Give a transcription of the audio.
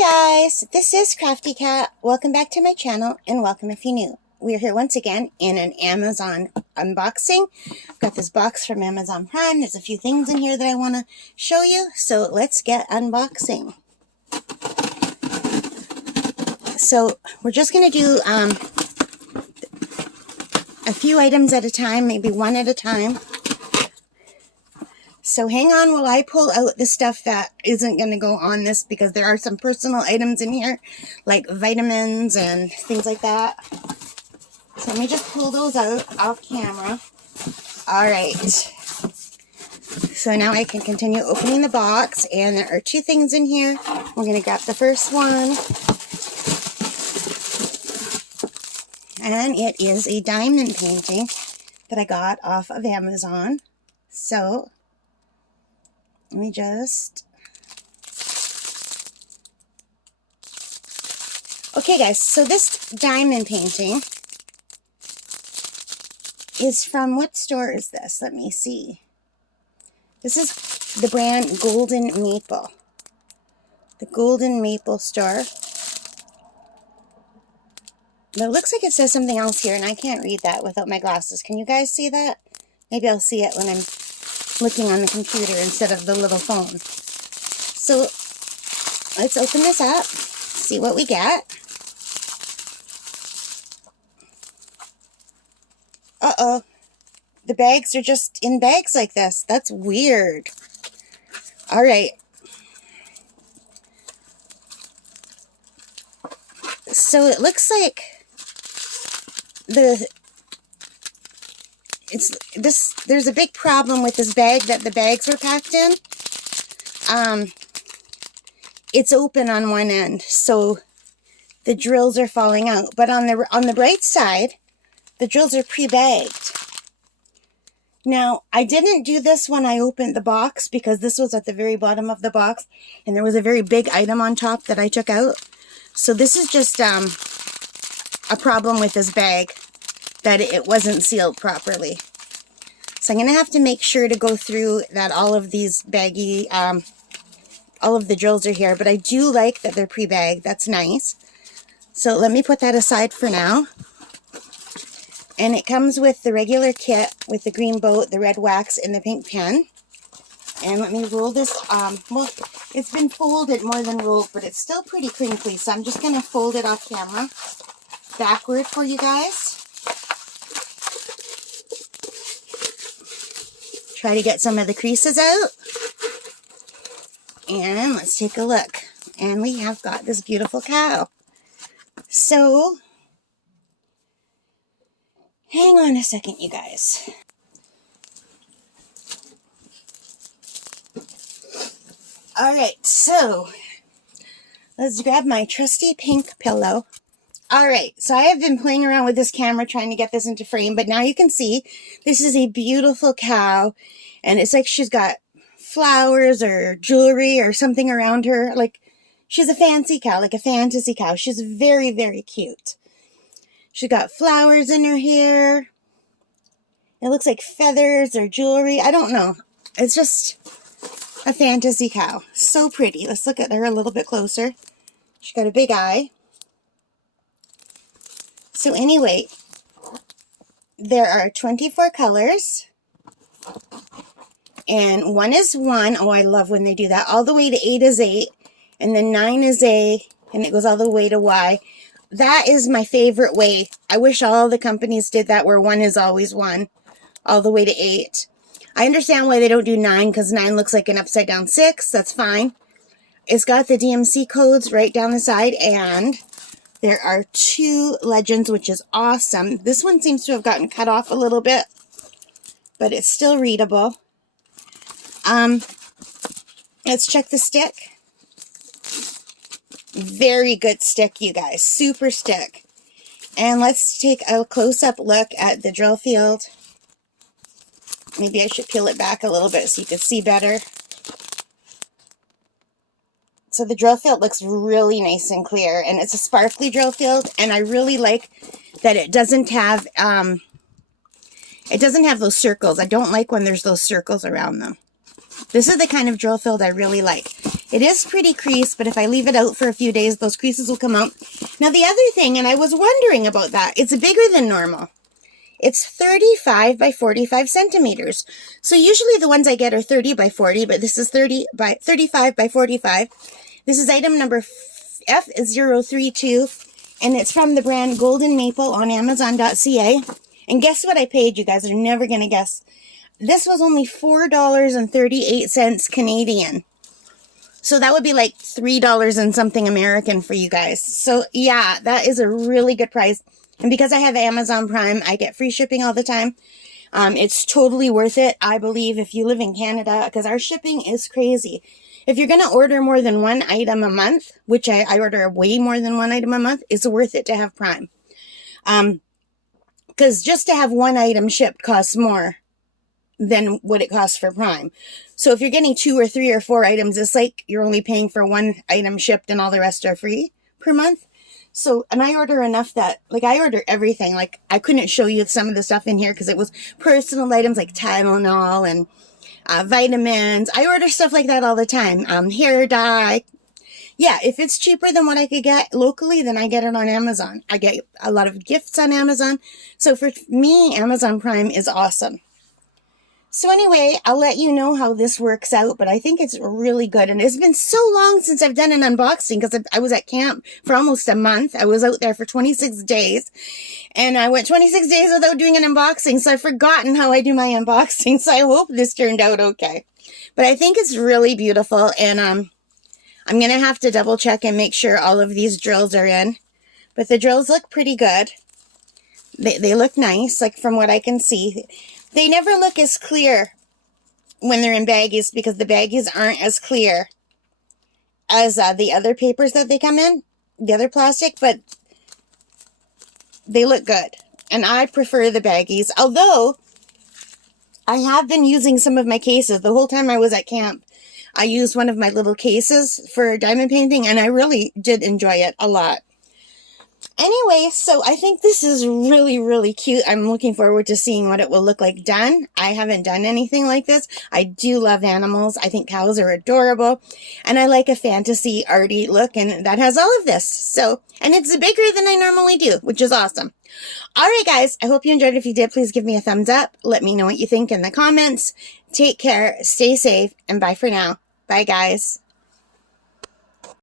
guys, this is Crafty Cat. Welcome back to my channel and welcome if you're new. We're here once again in an Amazon unboxing. I've got this box from Amazon Prime. There's a few things in here that I want to show you, so let's get unboxing. So we're just going to do a few items at a time, maybe one at a time. So hang on while I pull out the stuff that isn't going to go on this, because there are some personal items in here, like vitamins and things like that. So let me just pull those out off camera. Alright. So now I can continue opening the box, and there are two things in here. We're going to grab the first one. And it is a diamond painting that I got off of Amazon. So let me just... Okay guys, so this diamond painting is from, what store is this? Let me see. This is the brand Golden Maple. The Golden Maple store. But it looks like it says something else here, and I can't read that without my glasses. Can you guys see that? Maybe I'll see it when I'm looking on the computer instead of the little phone. So let's open this up, see what we get. Uh-oh. The bags are just in bags like this. That's weird. All right. So it looks like there's a big problem with this bag that the bags were packed in. It's open on one end, so the drills are falling out. But on the bright side, the drills are pre-bagged. Now, I didn't do this when I opened the box, because this was at the very bottom of the box, and there was a very big item on top that I took out. So this is just a problem with this bag, that it wasn't sealed properly. So I'm going to have to make sure to go through that all of these baggy, all of the drills are here. But I do like that they're pre-bagged. That's nice. So let me put that aside for now. And it comes with the regular kit with the green boat, the red wax, and the pink pen. And let me roll this, well, it's been folded more than rolled, but it's still pretty crinkly. So I'm just going to fold it off camera backward for you guys. Try to get some of the creases out. And let's take a look. And we have got this beautiful cow. So, hang on a second, you guys. Alright, so let's grab my trusty pink pillow. Alright, so I have been playing around with this camera trying to get this into frame, but now you can see this is a beautiful cow, and it's like she's got flowers or jewelry or something around her. Like, she's a fancy cow, like a fantasy cow. She's very, very cute. She's got flowers in her hair. It looks like feathers or jewelry. I don't know. It's just a fantasy cow. So pretty. Let's look at her a little bit closer. She's got a big eye. So anyway, there are 24 colors, and 1 is 1. Oh, I love when they do that. All the way to 8 is 8, and then 9 is A, and it goes all the way to Y. That is my favorite way. I wish all the companies did that, where 1 is always 1, all the way to 8. I understand why they don't do 9, because 9 looks like an upside down 6. That's fine. It's got the DMC codes right down the side, and there are 2 legends, which is awesome. This one seems to have gotten cut off a little bit, but it's still readable. Let's check the stick. Very good stick, you guys. Super stick. And let's take a close-up look at the drill field. Maybe I should peel it back a little bit so you can see better. So the drill field looks really nice and clear, and it's a sparkly drill field, and I really like that it doesn't have those circles. I don't like when there's those circles around them. This is the kind of drill field I really like. It is pretty creased, but if I leave it out for a few days, those creases will come out. Now, the other thing, and I was wondering about that, it's bigger than normal. It's 35 by 45 centimeters. So usually the ones I get are 30 by 40, but this is 35 by 45. This is item number F032, and it's from the brand Golden Maple on Amazon.ca. And guess what I paid? You guys are never going to guess. This was only $4.38 Canadian. So that would be like $3 and something American for you guys. So yeah, that is a really good price. And because I have Amazon Prime, I get free shipping all the time. It's totally worth it, I believe, if you live in Canada, because our shipping is crazy. If you're going to order more than one item a month, which I order way more than one item a month, it's worth it to have Prime. Because just to have one item shipped costs more than what it costs for Prime. So if you're getting 2 or 3 or 4 items, it's like you're only paying for one item shipped and all the rest are free per month. So, and I order enough that, like, I order everything. Like, I couldn't show you some of the stuff in here because it was personal items like Tylenol and vitamins. I order stuff like that all the time. Hair dye. Yeah, if it's cheaper than what I could get locally, then I get it on Amazon. I get a lot of gifts on Amazon. So for me, Amazon Prime is awesome. So anyway, I'll let you know how this works out, but I think it's really good. And it's been so long since I've done an unboxing because I was at camp for almost a month. I was out there for 26 days, and I went 26 days without doing an unboxing, so I've forgotten how I do my unboxing, so I hope this turned out okay. But I think it's really beautiful, and I'm going to have to double check and make sure all of these drills are in. But the drills look pretty good. They look nice, like from what I can see. They never look as clear when they're in baggies because the baggies aren't as clear as the other papers that they come in, the other plastic, but they look good. And I prefer the baggies, although I have been using some of my cases. The whole time I was at camp, I used one of my little cases for diamond painting, and I really did enjoy it a lot. Anyway, so I think this is really, really cute. I'm looking forward to seeing what it will look like done. I haven't done anything like this. I do love animals. I think cows are adorable. And I like a fantasy arty look, and that has all of this. So, and it's bigger than I normally do, which is awesome. All right, guys, I hope you enjoyed. If you did, please give me a thumbs up. Let me know what you think in the comments. Take care, stay safe, and bye for now. Bye, guys.